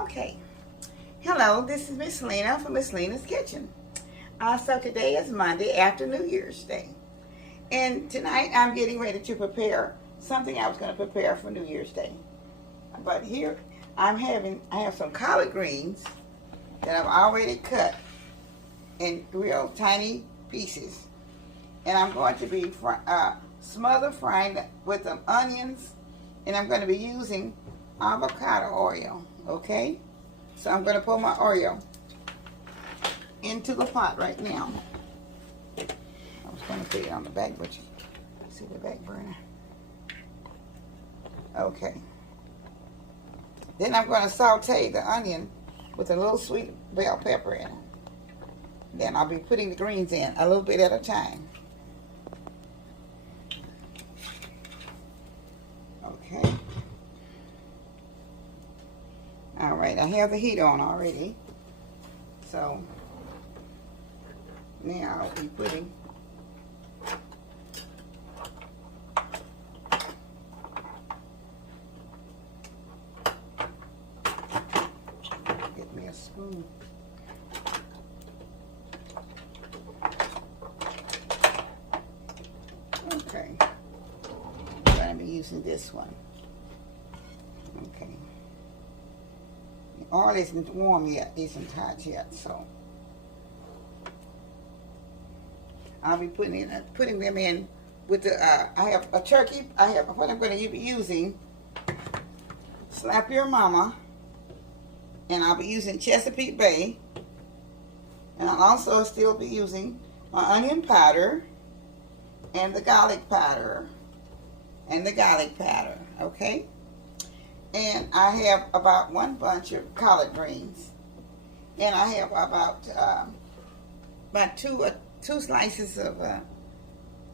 Okay. Hello, this is Miss Lena from Miss Lena's Kitchen. So today is Monday after New Year's Day. And tonight I'm getting ready to prepare something I was going to prepare for New Year's Day. But here I have some collard greens that I've already cut in real tiny pieces. And I'm going to be smother frying with some onions, and I'm going to be using avocado oil, okay? So I'm going to put my oil into the pot right now. I was going to put it on the back, but you see the back burner. Okay. Then I'm going to saute the onion with a little sweet bell pepper in it. Then I'll be putting the greens in a little bit at a time. Okay. All right, I have the heat on already. So now I'll be putting get me a spoon. Okay. I'm going to be using this one. Okay. The oil isn't warm yet, isn't hot yet, so I'll be putting them in with the, I have a turkey, what I'm going to be using, Slap Your Mama, and I'll be using Chesapeake Bay, and I'll also still be using my onion powder, and the garlic powder, okay? And I have about one bunch of collard greens, and I have about two slices of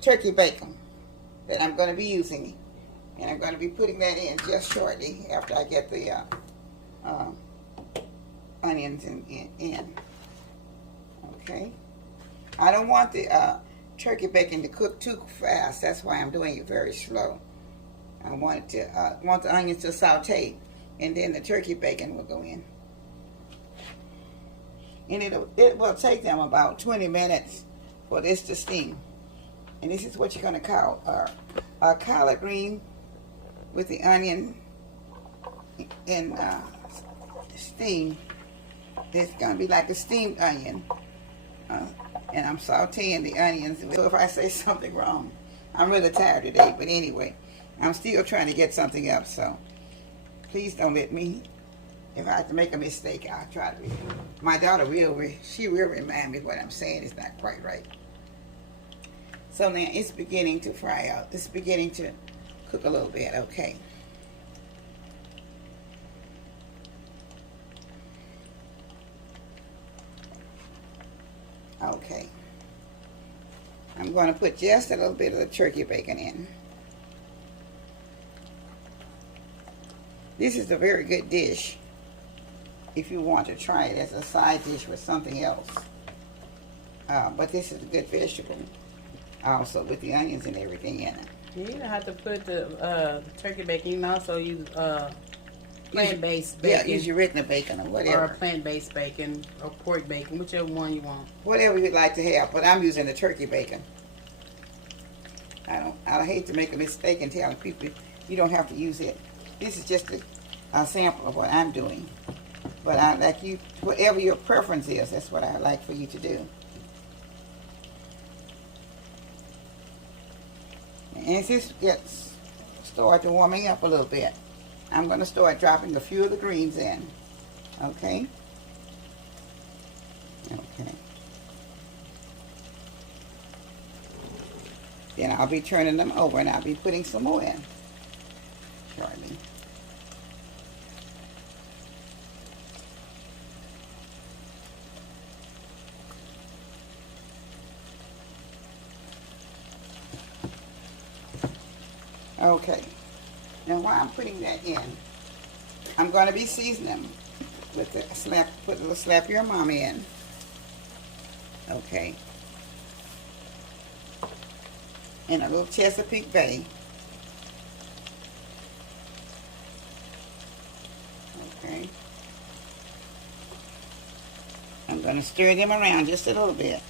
turkey bacon that I'm going to be using, and I'm going to be putting that in just shortly after I get the onions in. Okay, I don't want the turkey bacon to cook too fast. That's why I'm doing it very slow. I want the onions to saute, and then the turkey bacon will go in. And it will take them about 20 minutes for this to steam. And this is what you're going to call a collard green with the onion and steam. It's going to be like a steamed onion. And I'm sauteing the onions. So if I say something wrong, I'm really tired today. But anyway, I'm still trying to get something up. So please don't let me, if I have to make a mistake, I'll try to. My daughter will remind me what I'm saying is not quite right. So now it's beginning to fry out. It's beginning to cook a little bit. Okay. Okay. I'm going to put just a little bit of the turkey bacon in. This is a very good dish if you want to try it as a side dish with something else. But this is a good vegetable also with the onions and everything in it. You don't have to put the turkey bacon. You can also use plant-based bacon. Yeah, use your regular bacon or whatever. Or plant-based bacon or pork bacon, whichever one you want. Whatever you'd like to have, but I'm using the turkey bacon. I hate to make a mistake and tell people you don't have to use it. This is just a sample of what I'm doing. But I like you, whatever your preference is, that's what I like for you to do. And as this gets started warming up a little bit, I'm going to start dropping a few of the greens in. Okay? Okay. Then I'll be turning them over and I'll be putting some more in shortly. Okay. Now while I'm putting that in, I'm going to be seasoning with the put a little Slap Your Mama in. Okay. And a little Chesapeake Bay. Okay. I'm going to stir them around just a little bit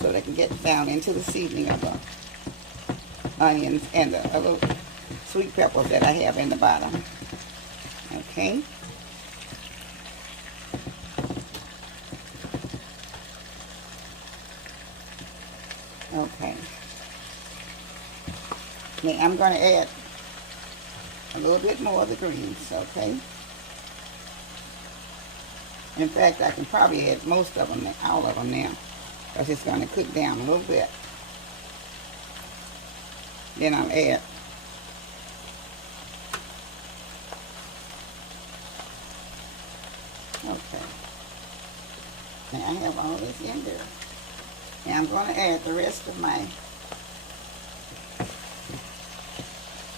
so they can get down into the seasoning of the onions and the a little sweet peppers that I have in the bottom. Okay. Okay. Now I'm going to add a little bit more of the greens, okay? In fact, I can probably add most of them, all of them now, because it's going to cook down a little bit. Then I'll add okay. Now I have all this in there. Now I'm going to add the rest of my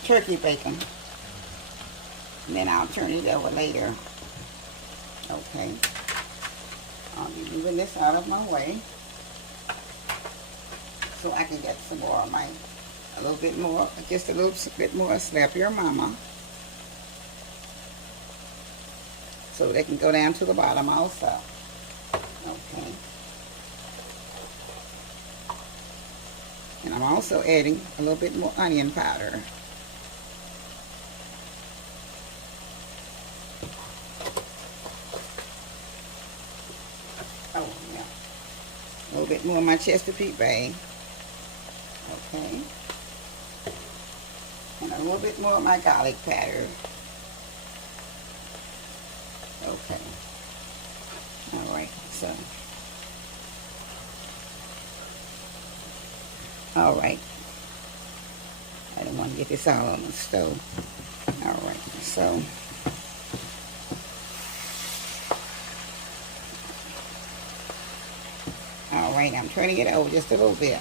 turkey bacon. And then I'll turn it over later. Okay. I'll be moving this out of my way so I can get some more of my, a little bit more, just a little bit more Slap Your Mama. So they can go down to the bottom also. Okay. And I'm also adding a little bit more onion powder. Oh, yeah. A little bit more of my Chesapeake Bay. Okay. And a little bit more of my garlic powder. Okay. All right. So. All right. I don't want to get this all on the stove. All right. So. All right. I'm turning it over just a little bit.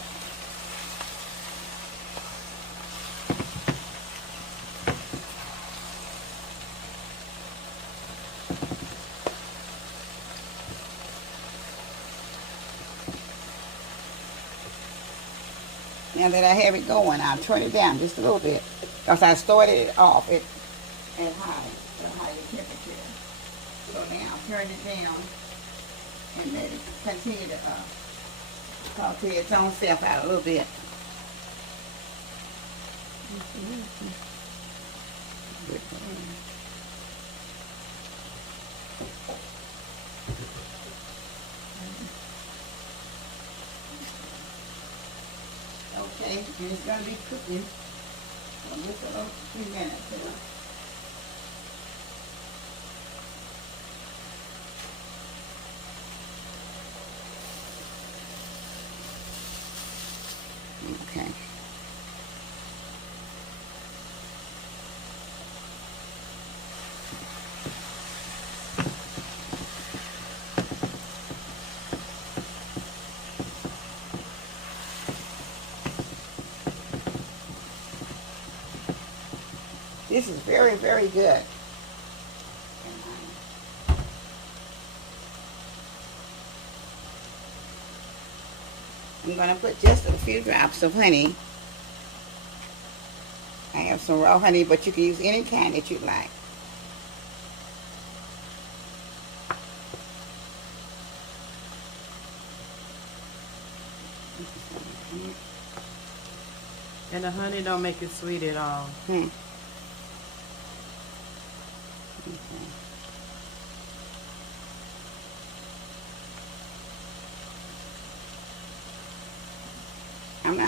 Now that I have it going, I'll turn it down just a little bit because I started it off at high temperature. So now I'll turn it down and let it continue to saute its own self out a little bit. Okay, and it's going to be cooking for just a few minutes. Okay. This is very, very good. I'm going to put just a few drops of honey. I have some raw honey, but you can use any kind that you like. And the honey don't make it sweet at all. Okay.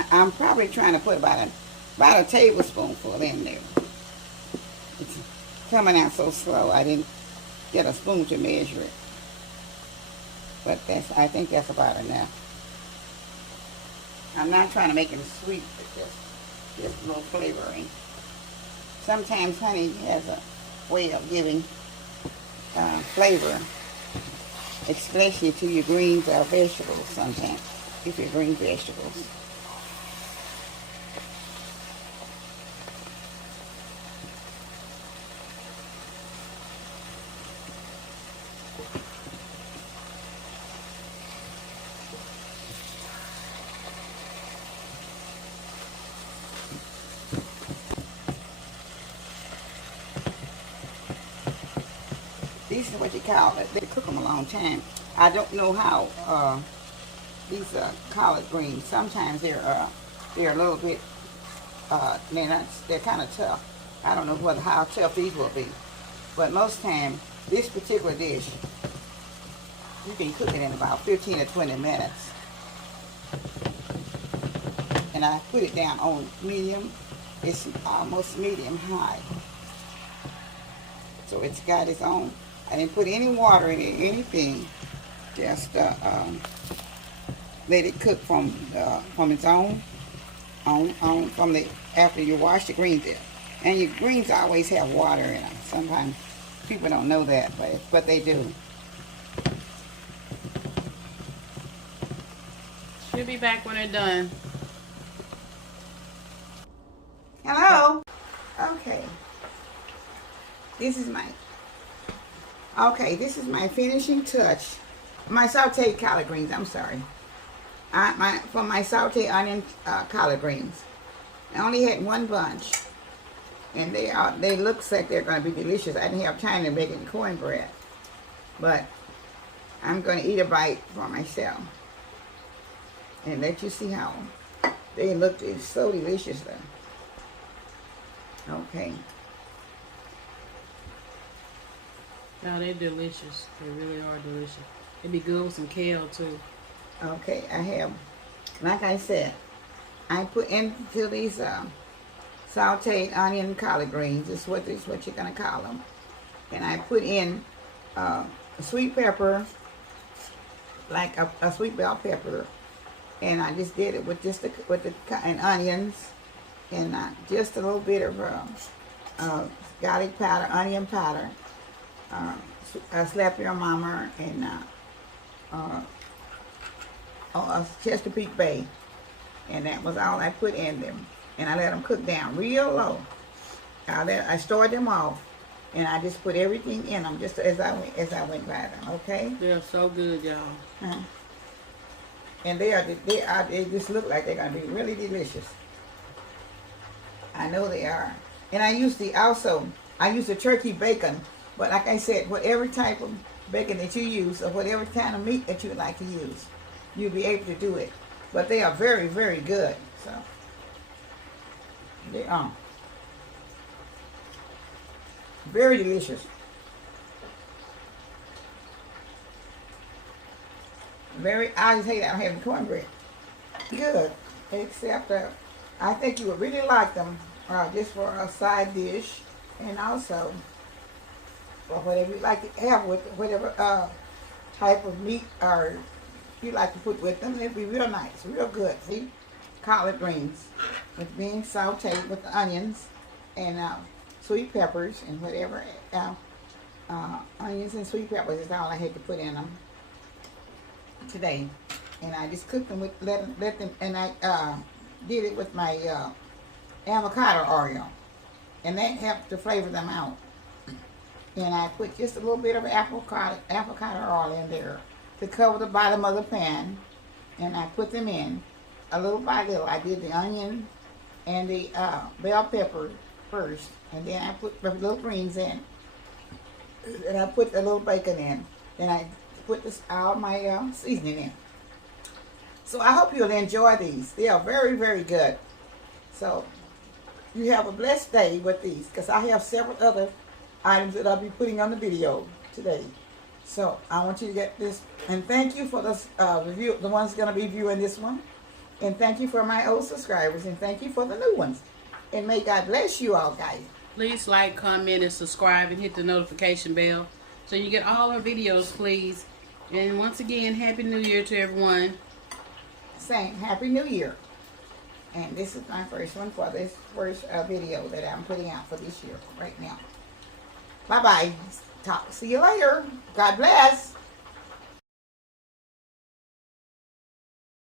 I'm probably trying to put about a tablespoonful in there. It's coming out so slow. I didn't get a spoon to measure it. But I think that's about enough. I'm not trying to make it sweet, but just a little flavoring. Sometimes honey has a way of giving flavor, especially to your greens or vegetables sometimes, if you're green vegetables. These are what you call it. They cook them a long time. I don't know how these collard greens. Sometimes they're a little bit they're kind of tough. I don't know how tough these will be, but most time this particular dish you can cook it in about 15 or 20 minutes. And I put it down on medium. It's almost medium high. So it's got its own. I didn't put any water in it, anything. Just let it cook from its own, from the after you wash the greens in. And your greens always have water in them. Sometimes people don't know that, but they do. She'll be back when they're done. Hello. Okay. This is my finishing touch. My sautéed collard greens. I'm sorry. For my sautéed onion collard greens. I only had one bunch, and they look like they're going to be delicious. I didn't have time to make any cornbread, but I'm going to eat a bite for myself and let you see how they look. It's so delicious though. Okay. No, they're delicious. They really are delicious. It'd be good with some kale too. Okay, I have, like I said, I put into these sauteed onion collard greens. This is what you're gonna call them. And I put in sweet pepper, like a sweet bell pepper, and I just did it with and onions, and just a little bit of garlic powder, onion powder, slap your mama, and Chesapeake Bay, and that was all I put in them. And I let them cook down real low. I stored them off, and I just put everything in them just as I went by them. Okay. They're so good, y'all. And they just look like they're gonna be really delicious. I know they are. And I use the turkey bacon, but like I said, whatever type of bacon that you use, or whatever kind of meat that you would like to use, you'll be able to do it. But they are very, very good. So they are very delicious. I just hate I don't have any cornbread. Good, except I think you would really like them just for a side dish, and also or whatever you like to have with whatever type of meat or you like to put with them. It'd be real nice, real good. See, collard greens with being sauteed with the onions and sweet peppers and whatever. Onions and sweet peppers is all I had to put in them today, and I just cooked them with let them, and I did it with my avocado oil, and that helped to flavor them out. And I put just a little bit of avocado oil in there to cover the bottom of the pan, and I put them in a little by little. I did the onion and the bell pepper first, and then I put the little greens in, and I put the little bacon in, and I put all my seasoning in. So I hope you'll enjoy these. They are very, very good. So you have a blessed day with these, because I have several other items that I'll be putting on the video today. So I want you to get this, and thank you for this review, the ones going to be viewing this one, and thank you for my old subscribers, and thank you for the new ones, and may God bless you all, guys. Please like, comment, and subscribe, and hit the notification bell so you get all our videos, please. And once again, Happy New Year to everyone. Saying Happy New Year. And this is my first one for this first video that I'm putting out for this year right now. Bye-bye. See you later. God bless.